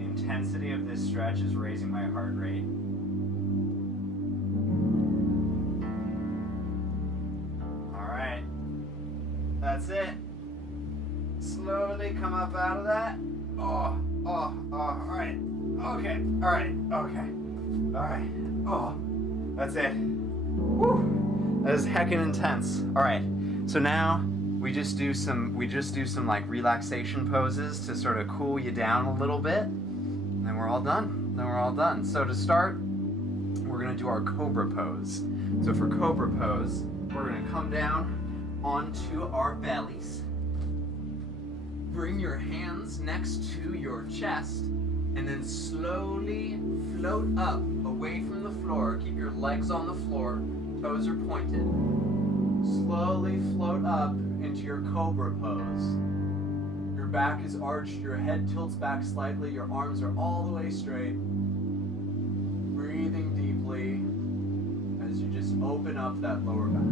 Intensity of this stretch is raising my heart rate. That's it. Slowly come up out of that. Oh, all right. Okay, all right, okay. All right, oh, that's it. Woo, that is heckin' intense. All right, so now we just do some like relaxation poses to sort of cool you down a little bit, and then we're all done. So to start, we're gonna do our cobra pose. So for cobra pose, we're gonna come down onto our bellies. Bring your hands next to your chest, and then slowly float up away from the floor. Keep your legs on the floor, toes are pointed. Slowly float up into your cobra pose. Your back is arched, your head tilts back slightly, your arms are all the way straight. Breathing deeply as you just open up that lower back.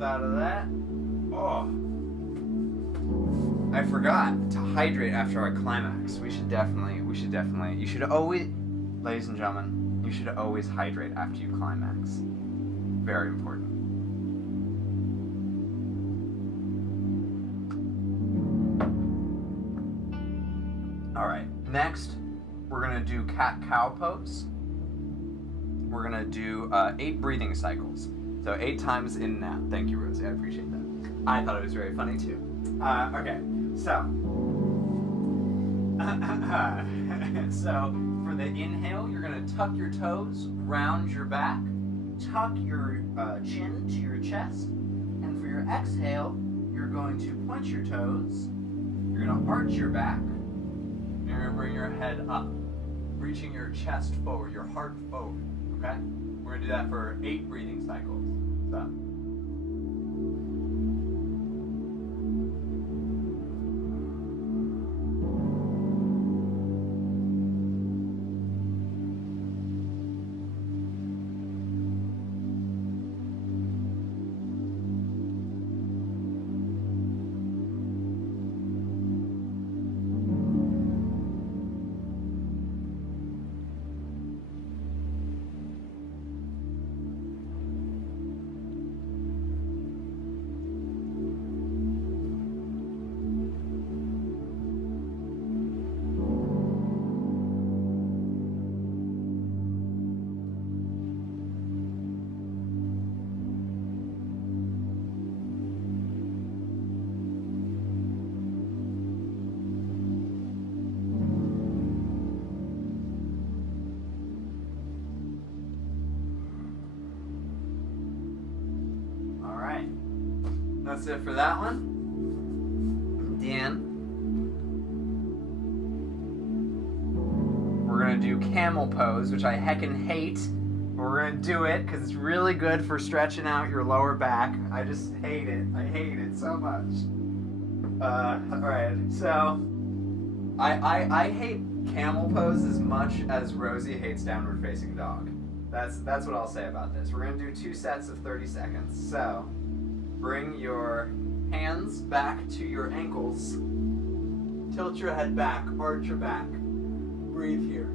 Out of that. Oh, I forgot to hydrate after our climax. We should definitely, you should always, ladies and gentlemen, you should always hydrate after you climax. Very important. All right, next we're gonna do cat-cow pose. We're gonna do 8 breathing cycles. So 8 times in and out. Thank you, Rosie. I appreciate that. I thought it was very funny too. Okay, so so for the inhale, you're gonna tuck your toes, round your back, tuck your chin to your chest, and for your exhale, you're going to point your toes. You're gonna arch your back. And you're gonna bring your head up, reaching your chest forward, your heart forward. Okay. We're gonna do that for 8 breathing cycles. So. That's it for that one. Dan. We're gonna do camel pose, which I heckin' hate. But we're gonna do it because it's really good for stretching out your lower back. I just hate it. I hate it so much. Alright, so I hate camel pose as much as Rosie hates downward facing dog. That's what I'll say about this. We're gonna do 2 sets of 30 seconds. So bring your hands back to your ankles. Tilt your head back, arch your back. Breathe here.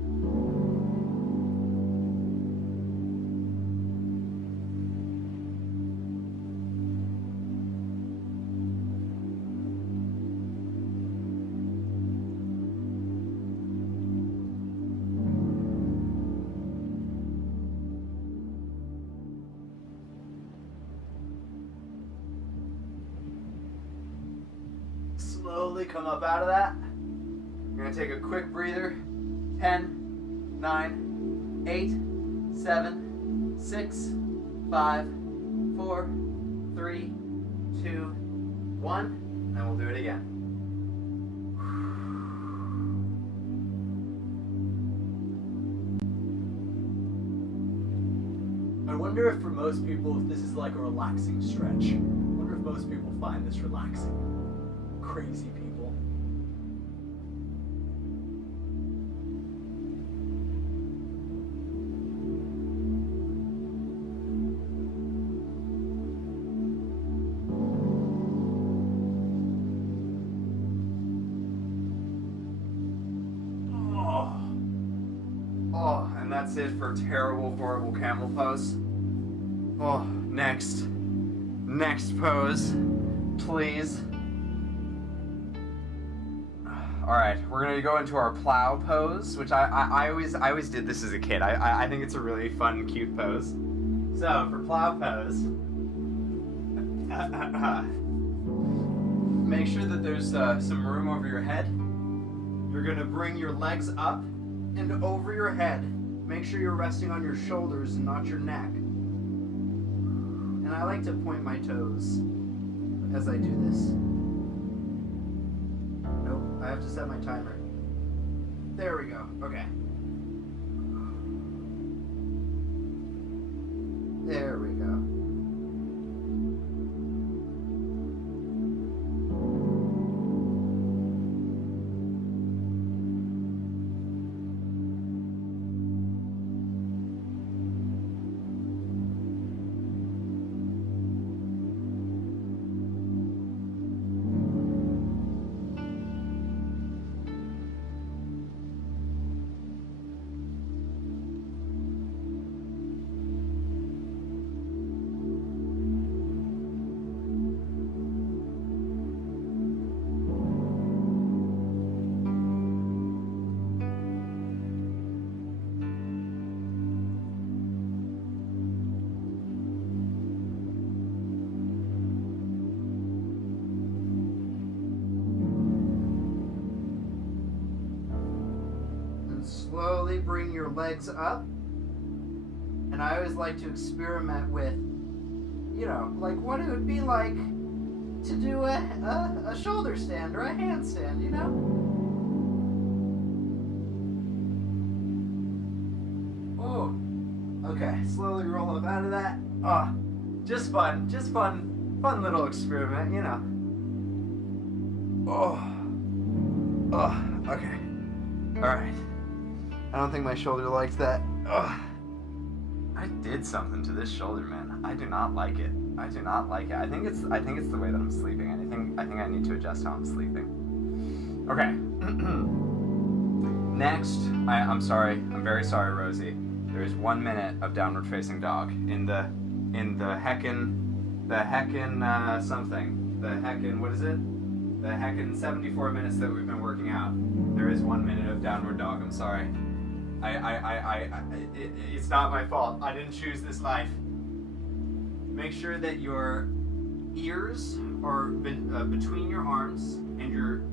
Slowly come up out of that. You're gonna take a quick breather. 10, 9, 8, 7, 6, 5, 4, 3, 2, 1, and we'll do it again. I wonder if for most people, if this is like a relaxing stretch. I wonder if most people find this relaxing. Crazy people. Oh, and that's it for terrible, horrible camel pose. Oh, next pose, please. All right, we're gonna go into our plow pose, which I always did this as a kid. I think it's a really fun, cute pose. So for plow pose, make sure that there's some room over your head. You're gonna bring your legs up and over your head. Make sure you're resting on your shoulders and not your neck. And I like to point my toes as I do this. Nope, I have to set my timer. There we go, okay. There we go. Slowly bring your legs up. And I always like to experiment with, you know, like what it would be like to do a shoulder stand or a handstand, you know? Oh, okay, slowly roll up out of that. Oh, just fun little experiment, you know. Oh, okay, all right. I don't think my shoulder liked that. Ugh. I did something to this shoulder, man. I do not like it. I do not like it. I think it's the way that I'm sleeping. I think I need to adjust how I'm sleeping. Okay. Next, I'm sorry. I'm very sorry, Rosie. There is 1 minute of downward facing dog in the heckin' something. The heckin' what is it? The heckin' 74 minutes that we've been working out. There is 1 minute of downward dog. I'm sorry. It's not my fault. I didn't choose this life. Make sure that your ears are between your arms and your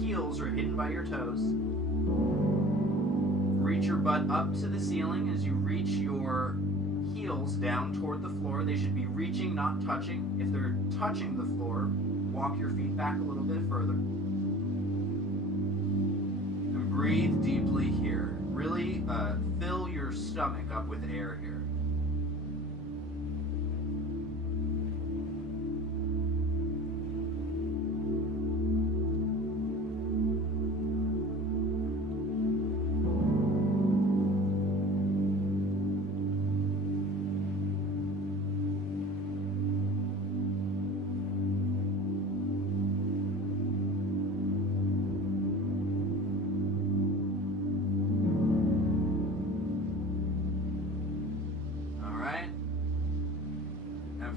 heels are hidden by your toes. Reach your butt up to the ceiling as you reach your heels down toward the floor. They should be reaching, not touching. If they're touching the floor, walk your feet back a little bit further. And breathe deeply here. Really fill your stomach up with air here.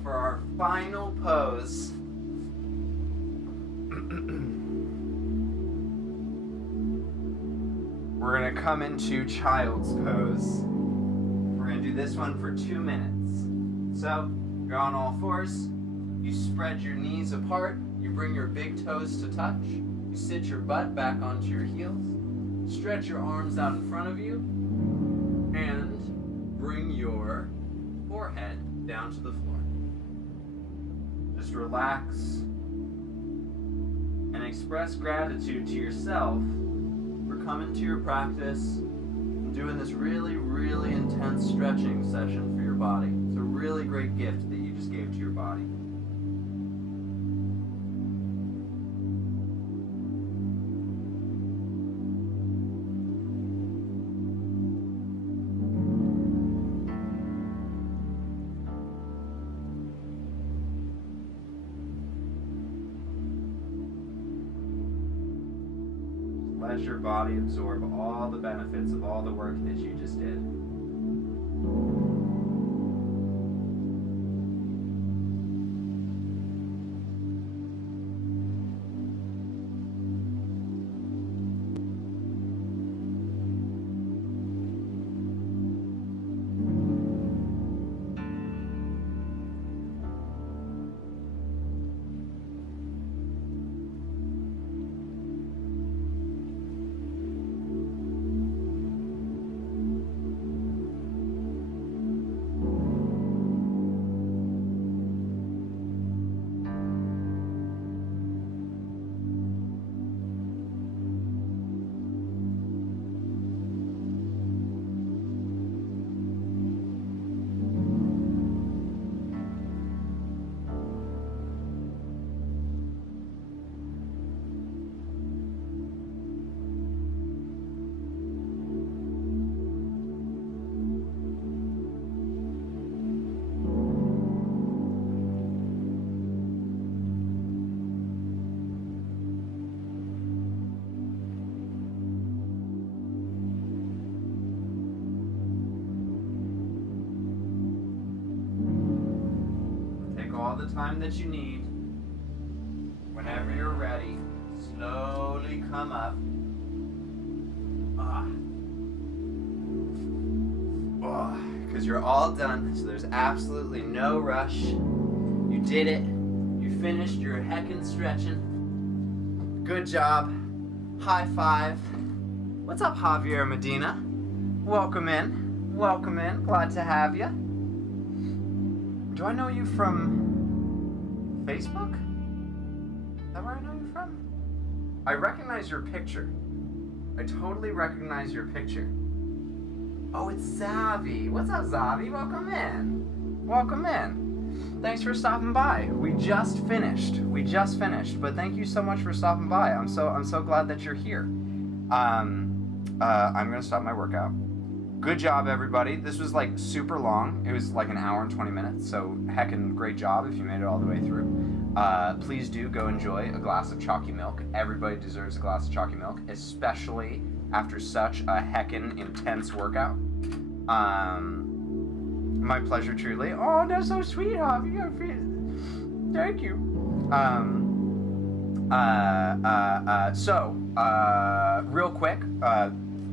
For our final pose, we're going to come into child's pose. We're going to do this one for 2 minutes. So, you're on all fours, you spread your knees apart, you bring your big toes to touch, you sit your butt back onto your heels, stretch your arms out in front of you, and bring your forehead down to the floor. Just relax and express gratitude to yourself for coming to your practice and doing this really, really intense stretching session for your body. really great gift that you just gave to your body. Let your body absorb all the benefits of all the work that you just did. All the time that you need. Whenever you're ready, slowly come up. Because you're all done, so there's absolutely no rush. You did it. You finished your heckin' stretching. Good job. High five. What's up, Javier Medina? Welcome in. Welcome in. Glad to have you. Do I know you from Facebook? Is that where I know you from? I recognize your picture. I totally recognize your picture. Oh, it's Zavi. What's up, Zavi? Welcome in. Welcome in. Thanks for stopping by. We just finished, but thank you so much for stopping by. I'm so glad that you're here. I'm gonna stop my workout. Good job, everybody. This was like super long. It was like an hour and 20 minutes, so heckin' great job if you made it all the way through. Please do go enjoy a glass of chalky milk. Everybody deserves a glass of chalky milk, especially after such a heckin' intense workout. My pleasure, truly. Oh, that's so sweet, Javi. Thank you. Real quick,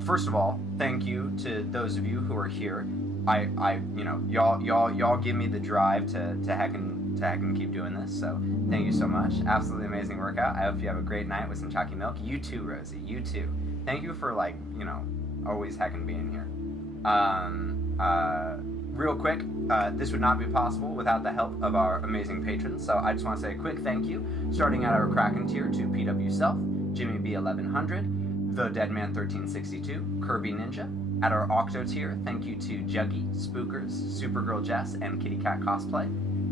first of all, thank you to those of you who are here. Y'all give me the drive to heckin' keep doing this. So thank you so much. Absolutely amazing workout. I hope you have a great night with some chalky milk. You too, Rosie. You too. Thank you for always heckin' being here. Real quick, this would not be possible without the help of our amazing patrons. So I just want to say a quick thank you, starting at our Kraken tier to PW Self, Jimmy B 1100, The Deadman 1362, Kirby Ninja. At our Octo tier, thank you to Juggy, Spookers, Supergirl Jess, and Kitty Cat Cosplay.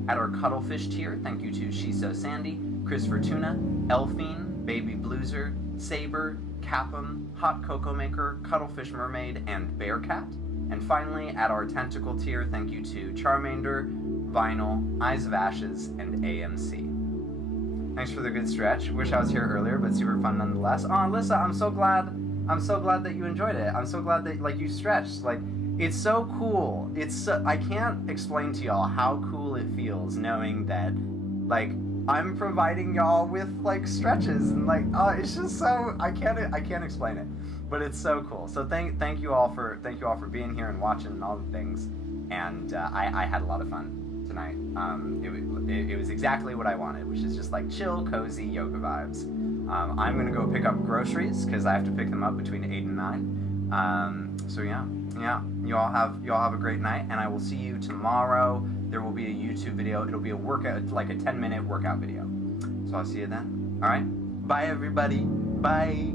At our Cuddlefish tier, thank you to Shiso Sandy, Chris Fortuna, Elfine, Baby Blueser, Saber, Capum, Hot Cocoa Maker, Cuddlefish Mermaid, and Bearcat. And finally, at our Tentacle tier, thank you to Charmander, Vinyl, Eyes of Ashes, and AMC. Thanks for the good stretch. Wish I was here earlier, but super fun nonetheless. Oh, Alyssa, I'm so glad that you enjoyed it. I'm so glad that you stretched. It's so cool. I can't explain to y'all how cool it feels knowing that I'm providing y'all with stretches and it's just so I can't explain it, but it's so cool. So thank you all for being here and watching and all the things. And I had a lot of fun tonight. It was exactly what I wanted, which is just chill, cozy yoga vibes. I'm gonna go pick up groceries because I have to pick them up between 8 and 9. So yeah, you all have a great night, and I will see you tomorrow. There will be a YouTube video. It'll be a workout, a 10-minute workout video. So I'll see you then. All right, bye everybody. Bye.